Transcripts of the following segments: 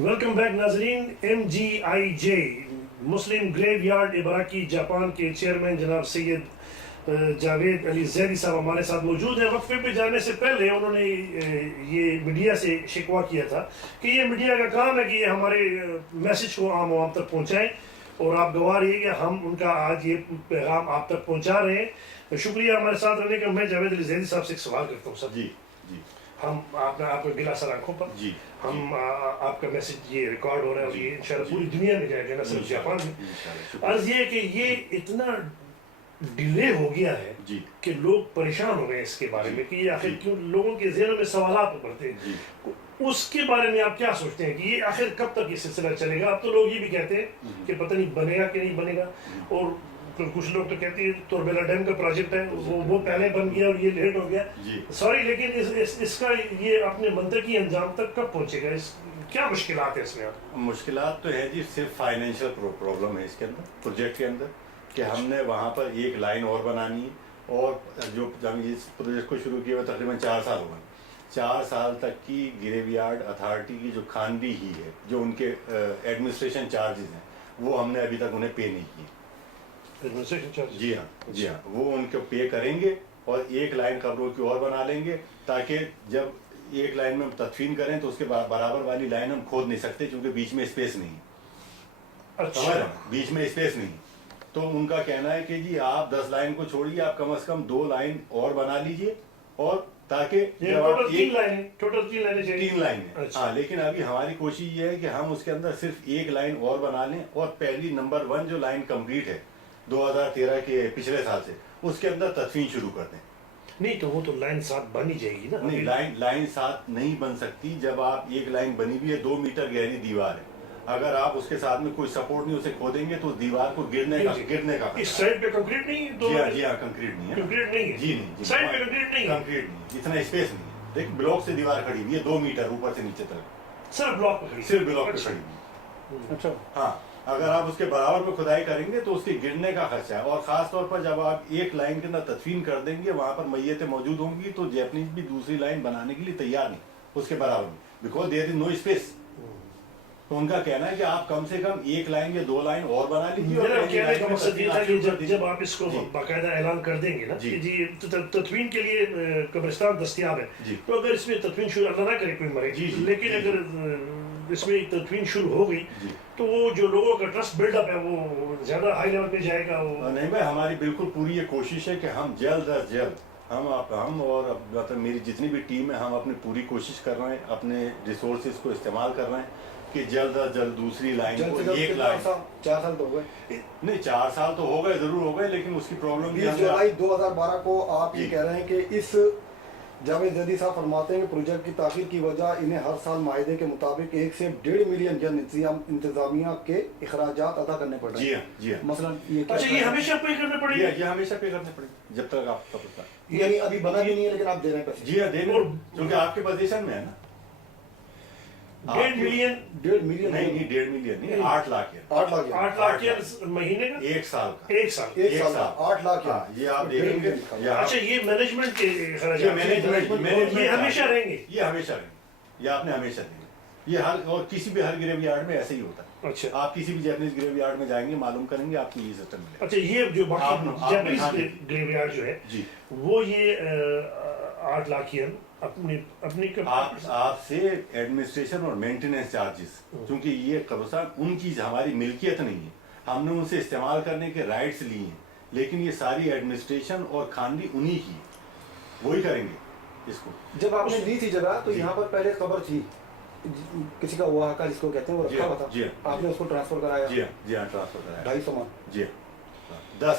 Welcome back ناظرین. MGIJ مسلم گریو yard عراقی Japan کے چیئرمین جناب سید جاوید علی زیدی صاحب ہمارے ساتھ موجود ہیں. وقفے پہ جانے سے پہلے انہوں نے یہ میڈیا سے شکوہ کیا تھا کہ یہ میڈیا کا کام ہے کہ یہ ہمارے میسج کو عام عوام تک پہنچائیں، اور آپ گواہ رہیے کہ ہم ان کا آج یہ پیغام آپ تک پہنچا رہے ہیں. شکریہ ہمارے ساتھ رہنے کا. میں جاوید علی زیدی صاحب سے ایک سوال کرتا ہوں سر. جی جی ہم آپ کو گلا سر آنکھوں پر جی ہم آپ کا میسج یہ ریکارڈ ہو رہا ہے اور یہ انشاءاللہ پوری دنیا میں جائے گا، نہ صرف جاپان میں. عرض یہ ہے کہ یہ اتنا ڈیلے ہو گیا ہے جی کہ لوگ پریشان ہو گئے اس کے بارے میں کہ یہ آخر کیوں لوگوں کے ذہنوں میں سوالات ابھرتے ہیں. اس کے بارے میں آپ کیا سوچتے ہیں کہ یہ آخر کب تک یہ سلسلہ چلے گا؟ اب تو لوگ یہ بھی کہتے ہیں کہ پتہ نہیں بنے گا کہ نہیں بنے گا، اور کچھ لوگ تو کہتے ہیں توربیلا ڈیم کا پروجیکٹ ہے وہ پہلے بن گیا اور یہ لیٹ ہو گیا. سوری، لیکن اس کا یہ اپنے منطقی انجام تک کب پہنچے گا؟ کیا مشکلات ہیں اس میں؟ مشکلات تو ہے جی، صرف فائنینشیل پرابلم ہے اس کے اندر، پروجیکٹ کے اندر، کہ ہم نے وہاں پر ایک لائن اور بنانی ہے، اور جو ہم اس پروجیکٹ کو شروع کیے ہوئے تقریباً 4 سال ہوئے. 4 سال تک کی گریو یارڈ اتھارٹی کی جو خاندی ہی ہے، جو ان کے ایڈمنسٹریشن چارجز ہیں، وہ ہم نے ابھی تک انہیں پے نہیں کیے. جی ہاں جی ہاں، وہ ان کو پے کریں گے اور ایک لائن قبروں کی اور بنا لیں گے، تاکہ جب ایک لائن میں ہم تدفین کریں تو اس کے برابر والی لائن ہم کھود نہیں سکتے، کیونکہ بیچ میں اسپیس نہیں. اچھا، بیچ میں اسپیس نہیں. تو ان کا کہنا ہے کہ جی آپ 10 لائن کو چھوڑیے، آپ کم از کم 2 لائن اور بنا لیجئے، اور تاکہ ٹوٹل 3 لائن ہے. ہاں، لیکن ابھی ہماری کوشش یہ ہے کہ ہم اس کے اندر صرف ایک لائن اور بنا لیں، اور پہلی نمبر 1 جو لائن کمپلیٹ ہے 2013 کے پچھلے سال سے، اس کے اندر تدفین شروع کر دیں. نہیں تو وہ تو لائن 7 بن ہی جائے گی نا. نہیں، لائن 7 نہیں بن سکتی. جب آپ ایک لائن بنی ہوئی ہے، 2 میٹر گہری دیوار ہے، اگر آپ اس کے ساتھ میں کوئی سپورٹ نہیں اسے کھودیں گے تو اس دیوار کو گرنے کا اس سائڈ پہ کنکریٹ نہیں ہے. جی ہاں، کنکریٹ نہیں ہے. کنکریٹ نہیں ہے جی نہیں، سائڈ پہ کنکریٹ نہیں ہے. کنکریٹ نہیں، اتنا اسپیس نہیں ہے. دیکھ، بلاک سے دیوار کھڑی ہوئی ہے 2 میٹر اوپر سے نیچے تک، صرف بلاک پہ کھڑی ہوئی. اچھا ہاں، اگر آپ اس کے برابر پہ کھدائی کریں گے تو اس کے گرنے کا خدشہ ہے. اور خاص طور پر جب آپ ایک لائن کے اندر تدفین کر دیں گے، وہاں پر میتیں موجود ہوں گی، تو جیپنیز بھی دوسری لائن بنانے کے لیے تیار نہیں اس کے برابر میں، because there is no space. تو ان کا کہنا ہے کہ آپ کم سے کم ایک لائن یا 2 لائن اور بنا لیجیے. میرا کہنے کا مقصد یہ تھا کہ جب آپ اس کو باقاعدہ اعلان کر دیں گے نا کہ جی تدفین کے لیے قبرستان دستیاب ہے، تو اگر اس میں تدفین شروع، اللہ نہ کرے کوئی مرے، لیکن اگر اس میں تدفین شروع ہو گئی تو وہ جو لوگوں کا ٹرسٹ بلڈ اپ ہے وہ زیادہ ہائی لیول پہ جائے گا. نہیں بھائی، ہماری بالکل پوری یہ کوشش ہے کہ ہم جلد از جلد ہم اور مطلب میری جتنی بھی ٹیم ہے، ہم اپنی پوری کوشش کر رہے ہیں، اپنے ریسورسز کو استعمال کر رہے ہیں کہ جلد از جلد دوسری لائن کو ایک لائن. 4 سال تو ہو گئے. نہیں، 4 سال تو ہو گئے، ضرور ہو گئے، لیکن اس کی پرابلم 20 جولائی 2012 کو آپ یہ کہہ رہے ہیں کہ اس جاوید زیدی صاحب فرماتے ہیں کہ پروجیکٹ کی تاخیر کی وجہ انہیں ہر سال معاہدے کے مطابق 1 سے 1.5 ملین ین انتظامیہ کے اخراجات ادا کرنے پڑ رہے ہیں. جی ہاں. مثلا یہ ہمیشہ پے کرنے پڑے گا. یہ ہمیشہ پے کرنے پڑے گا جب تک آپ کا پتہ. یعنی ابھی بنا بھی نہیں ہے لیکن آپ دے رہے ہیں پیسے. جی ہاں، دے رہے ہیں، کیونکہ آپ کے پوزیشن میں ہے نا. 1.5 ملین نہیں، 1.5 ملین نہیں، 8 لاکھ ہے. 8 لاکھ مہینے کا، 1 سال کا. 1 سال 8 لاکھ. یہ آپ دیکھیں گے. اچھا، یہ مینجمنٹ کے اخراجات یہ ہمیشہ رہیں گے. یہ ہمیشہ رہیں گے، یہ آپ نے ہمیشہ دیں گے. یہ اور کسی بھی ہر گریو یارڈ میں ایسے ہی ہوتا ہے. اچھا، آپ کسی بھی جیپنیز گریو یارڈ میں جائیں گے، معلوم کریں گے، آپ کو یہ سسٹم ملے گا. اچھا، یہ جو باقی جیپنیز گریو یارڈ جو ہے وہ یہ 8 لاکھ ین اپنی آپ سے ایڈمنسٹریشن اور مینٹیننس چارجز، کیونکہ یہ قبرستان ان کی ہماری ملکیت نہیں ہے، ہم نے ان سے استعمال کرنے کے رائٹس لیے ہیں، لیکن یہ ساری ایڈمنسٹریشن اور خاندی انہی کی، وہی کریں گے اس کو. جب آپ نے لی تھی جگہ تو یہاں پر پہلے قبر تھی کسی کا ہوا کا، جس کو کہتے ہیں، وہ رکھا ہوا تھا، آپ نے اس کو ٹرانسفر کرایا. جی ہاں، ٹرانسفر کرایا. 250 مان. جی ہاں،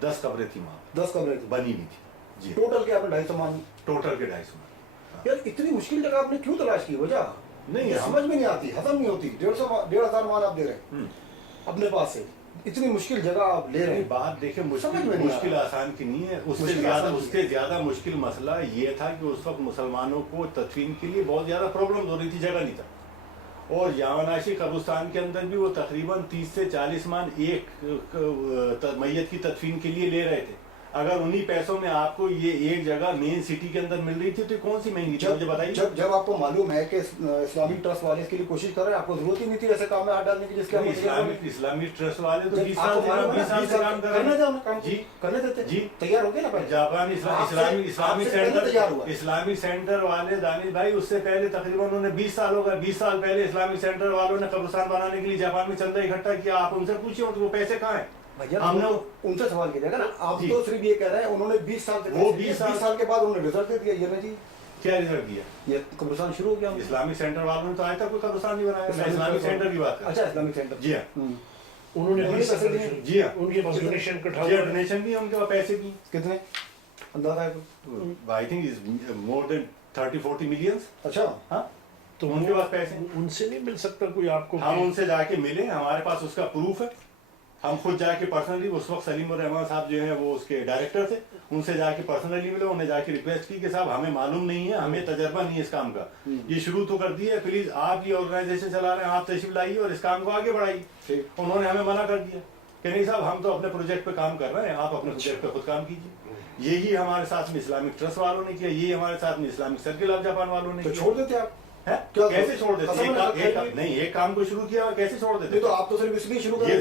10 قبریں تھیں وہاں، 10 قبریں بنی ہوئی تھی. جی، ٹوٹل کے آپ نے 250 مان. ٹوٹل کے 250 مان. یار اتنی مشکل جگہ آپ نے کیوں تلاش کی؟ وجہ نہیں سمجھ میں نہیں آتی، ہضم نہیں ہوتی. 1,500 مان آپ دے رہے ہیں اپنے پاس سے، اتنی مشکل جگہ آپ لے رہے ہیں. بات دیکھیں، مشکل آسان کی نہیں ہے. اس سے زیادہ مشکل مسئلہ یہ تھا کہ اس وقت مسلمانوں کو تدفین کے لیے بہت زیادہ پرابلم ہو رہی تھی، جگہ نہیں تھا. اور یامناشی قبرستان کے اندر بھی وہ تقریباً 30 سے 40 مان ایک میت کی تدفین کے لیے لے رہے تھے. اگر انہی پیسوں میں آپ کو یہ ایک جگہ مین سٹی کے اندر مل رہی تھی تو کون سی مہنگی تھی مجھے بتائیے. جب آپ کو معلوم ہے کہ اسلامک ٹرسٹ والے اس کے لیے کوشش کر رہے ہیں, آپ کو ضرورت ہی نہیں تھی ایسے کام میں ہاتھ ڈالنے کی جس کے اسلامک ٹرسٹ والے تو 20 سال سے کام کر رہے ہیں. جی کرنے دیتے جی تیار ہو گئے نا پہلے. جاپان اسلامک سینٹر والے دانش بھائی اس سے پہلے تقریباً انہوں نے 20 سال ہو گئے, 20 سال پہلے اسلامک سینٹر والوں نے قبرستان بنانے کے لیے جاپان میں چندہ اکٹھا کیا. آپ ان سے پوچھیے وہ پیسے کہاں ہیں. ہم نے ان سے سوال کیا نا, آپ تو صرف یہ کہہ رہے ہیں انہوں نے 20 سال سے, وہ 20 سال کے بعد انہوں نے رزلٹ دے دیا. یہ نا جی کیا رزلٹ دیا, یہ قبرستان شروع ہو گیا. اسلامک سینٹر والوں نے تو آج تک کوئی قبرستان نہیں بنایا. اسلامک سینٹر کی بات ہے. اچھا اسلامک سینٹر, جی ہاں انہوں نے پیسے دیے. جی ہاں ان کے پاس ڈونیشن کٹھا جی ڈونیشن بھی ان کے پاس پیسے بھی کتنے اندازہ ہے؟ I think is more than 30-40 millions. اچھا ہاں تو ان کے پاس پیسے, ان سے نہیں مل سکتا کوئی آپ کو. ہم ان سے جا کے ملے, ہمارے پاس اس کا پروف ہے. ہم خود جا کے پرسنلی, اس وقت سلیم الرحمان صاحب جو ہیں وہ اس کے ڈائریکٹر تھے, ان سے جا کے پرسنلی ملے. انہیں جا کے ریکویسٹ کی کہ صاحب ہمیں معلوم نہیں ہے, ہمیں تجربہ نہیں ہے اس کام کا, یہ شروع تو کر دیا ہے, پلیز آپ یہ آرگنائزیشن چلا رہے ہیں, آپ تشریف لائیے اور اس کام کو آگے بڑھائیے. انہوں نے ہمیں منع کر دیا کہ نہیں صاحب ہم تو اپنے پروجیکٹ پہ کام کر رہے ہیں, آپ اپنے پروجیکٹ پہ خود کام کیجیے. یہی ہمارے ساتھ میں اسلامک ٹرسٹ والوں نے کیا, یہی ہمارے ساتھ میں اسلامک سرکل آف جاپان والوں نے تو کیا. چھوڑ دیتے آپ, کیسے چھوڑ دیتے نہیں, ایک کام کو شروع کیا کیسے چھوڑ دیتے. تو آپ تو صرف اس لیے شروع یہ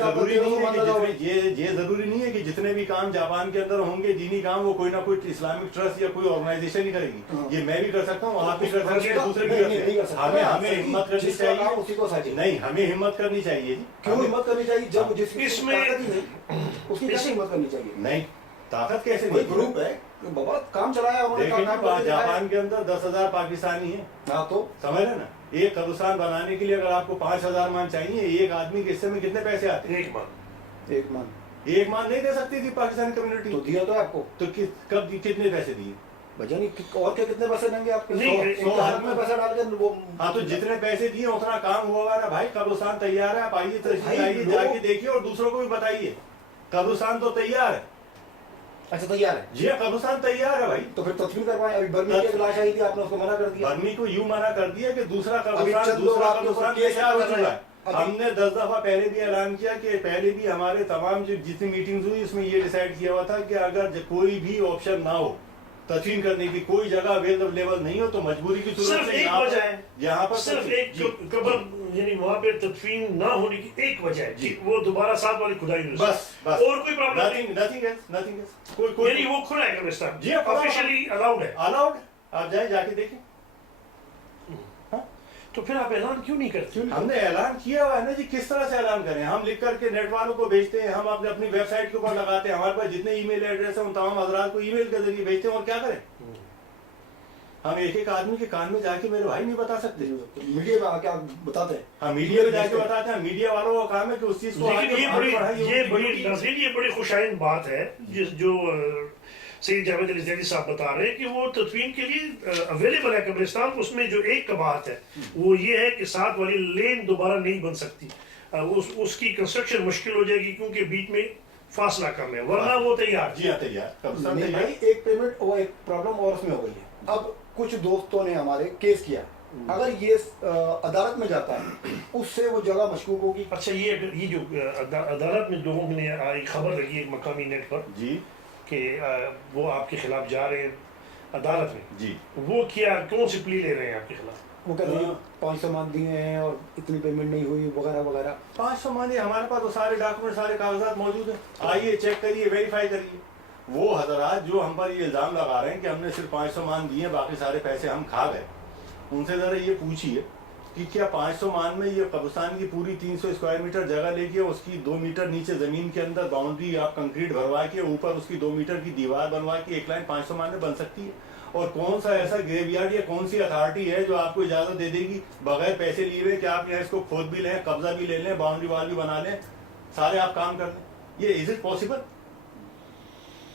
ضروری نہیں ہے کہ جتنے بھی کام جاپان کے اندر ہوں گے دینی کام, وہ کوئی نہ کوئی اسلامک ٹرسٹ یا کوئی آرگنائزیشن ہی کرے گی. یہ میں بھی کر سکتا ہوں, آپ بھی کر سکتے ہیں, دوسرے بھی کر سکتے ہیں. ہمیں ہمت کرنی چاہیے. نہیں, ہمیں ہمت کرنی چاہیے. کیوں ہمت کرنی چاہیے جب جس اس میں اس کی کیسے ہمت کرنی چاہیے. نہیں طاقت کیسے, کوئی گروپ ہے بابا کام چلایا انہوں نے, جاپان کے اندر 10,000 پاکستانی ہیں. ہاں تو سمجھ رہے نا, ایک قبرستان بنانے کے لیے اگر آپ کو 5,000 مان چاہیے, ایک آدمی کے حصے میں کتنے پیسے آتے ہیں. ایک مان نہیں دے سکتی تھی پاکستانی کمیونٹی. تو دیا تو آپ کو, تو کب کتنے پیسے دیے بجانی اور کیا کتنے پیسے دیں گے آپ کو. 100 میں پیسہ ڈال کے وہ, ہاں تو جتنے پیسے دیے اتنا کام ہوا نا بھائی. قبرستان تیار ہے, آپ آئیے تشریف لائیے, جا کے دیکھیے اور دوسروں کو بھی بتائیے. قبرستان تو تیار ہے. اچھا تیار ہے جی قبرستان تیار ہے بھائی. تو پھر تدفین کروائیں. ابھی برمی کی لاش آئی تھی, آپ نے اس کو منع کر دیا. برمی کو یوں منع کر دیا کہ دوسرا قبرستان تیار ہو چکا ہے. ہم نے 10 دفعہ پہلے بھی اعلان کیا کہ پہلے بھی ہمارے تمام جو جتنی میٹنگز ہوئی اس میں یہ ڈیسائیڈ کیا ہوا تھا کہ اگر کوئی بھی آپشن نہ ہو تدفین کرنے کی, کوئی جگہ اویلیبل نہیں ہو تو مجبوری کی صورت سے یہاں پر صرف ایک قبر یعنی وہاں پہ تدفین نہ ہونے کی ایک وجہ ہے جی, وہ دوبارہ 7 والی کھدائی نہیں, بس اور کوئی پرابلم نہیں. یعنی وہ کھلا ہے قبرستان جی, آفیشلی الاؤڈ ہے. الاؤڈ ہے, آپ جائیں جا کے دیکھیں. تو پھر آپ اعلان کیوں نہیں کرتے. ہم نے اعلان کیا ہوا ہے نا جی, کس طرح سے اعلان کریں. ہم لکھ کر کے نیٹ والوں کو بھیجتے ہیں, ہم اپنی ویب سائٹ کے اوپر لگاتے ہیں, ہمارے پاس جتنے ای میل ایڈریس ہیں ان تمام حضرات کو ای میل کے ذریعے بھیجتے ہیں. اور کیا کریں, ہم ایک ایک آدمی کے کان میں جا کے میرے بھائی نہیں بتا سکتے. میڈیا میں آ کے آپ بتاتے ہیں, ہم میڈیا میں جا کے بتاتے ہیں. میڈیا والوں کا کام ہے کہ اس چیز کو یہ بڑی خوشائن بات ہے جو سید جاوید علی زیدی صاحب بتا رہے ہیں کہ وہ تدفین کے لیے اویلیبل ہے قبرستان. اس میں جو ایک بات ہے وہ یہ ہے کہ 7 والی لین دوبارہ نہیں بن سکتی, اس کی کنسٹرکشن مشکل ہو جائے گی کیونکہ بیچ میں فاصلہ کم ہے, ورنہ وہ تیار. جی ہاں تیار. ایک پیمنٹ وہ ایک پرابلم اور اس میں ہو گئی ہے. اب کچھ دوستوں نے ہمارے کیس کیا, اگر یہ عدالت میں جاتا ہے اس سے وہ جگہ مشکوک ہوگی. اچھا یہ جو عدالت میں لوگوں نے ایک خبر لگی ایک مقامی نیٹ پر جی کہ وہ آپ کے خلاف جا رہے ہیں عدالت میں جی, وہ کیا کون سی پلی لے رہے ہیں آپ کے خلاف. وہ کہتے ہیں 500 مان دیے ہیں اور اتنی پیمنٹ نہیں ہوئی وغیرہ وغیرہ. 500 مان ہمارے پاس تو سارے ڈاکومنٹ سارے کاغذات موجود ہیں, آئیے چیک کریے, ویریفائی کریے. وہ حضرات جو ہم پر یہ الزام لگا رہے ہیں کہ ہم نے صرف 500 مان دیے باقی سارے پیسے ہم کھا گئے, ان سے ذرا یہ پوچھیے کہ کیا 500 مان میں یہ قبرستان کی پوری 300 اسکوائر میٹر جگہ لے کے اس کی 2 میٹر نیچے زمین کے اندر باؤنڈری آپ کنکریٹ بھروا کے اوپر اس کی 2 میٹر کی دیوار بنوا کے ایک لائن 500 مان میں بن سکتی ہے. اور کون سا ایسا گریو یارڈ یا کون سی اتھارٹی ہے جو آپ کو اجازت دے دے گی بغیر پیسے لیے ہوئے کہ آپ یہاں اس کو کھود بھی لیں, قبضہ بھی لے لیں, باؤنڈری وال بھی بنا لیں, سارے آپ کام کر لیں. یہ از اٹ پاسبل؟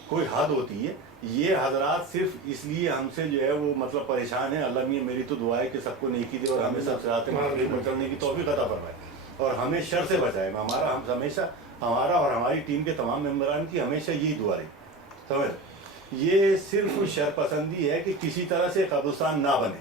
کوئی حد ہوتی ہے. یہ حضرات صرف اس لیے ہم سے جو ہے وہ مطلب پریشان ہیں. اللہ میاں میری تو دعا ہے کہ سب کو نیکی دے اور ہمیں سب صراط مستقیم پر چلنے کی توفیق عطا فرمائے اور ہمیں شر سے بچائے. ہمارا اور ہماری ٹیم کے تمام ممبران کی ہمیشہ یہی دعا رہی. سمجھ, یہ صرف شر پسندی ہے کہ کسی طرح سے قبرستان نہ بنے,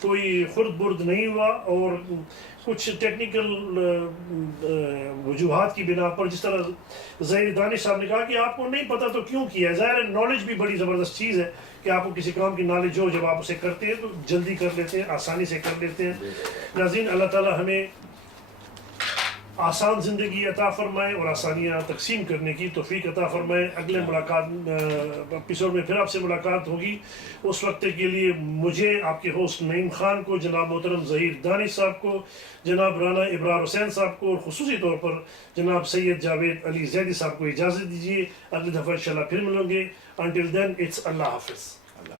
کوئی خرد برد نہیں ہوا، اور کچھ ٹیکنیکل وجوہات کی بنا پر، جس طرح ظہیر دانش صاحب نے کہا کہ آپ کو نہیں پتہ تو کیوں کیا ہے. ظاہر ہے نالج بھی بڑی زبردست چیز ہے کہ آپ کو کسی کام کی نالج ہو، جب آپ اسے کرتے ہیں تو جلدی کر لیتے ہیں، آسانی سے کر لیتے ہیں. ناظرین، اللہ تعالیٰ ہمیں آسان زندگی عطا فرمائے اور آسانیاں تقسیم کرنے کی توفیق عطا فرمائے. اگلے ایپیسوڈ میں پھر آپ سے ملاقات ہوگی. اس وقت کے لیے مجھے، آپ کے ہوسٹ نعیم خان کو، جناب محترم ظہیر دانش صاحب کو، جناب رانا ابرار حسین صاحب کو، اور خصوصی طور پر جناب سید جاوید علی زیدی صاحب کو اجازت دیجیے. اگلی دفعہ انشاءاللہ پھر ملیں گے. انٹل دین اٹس اللہ حافظ.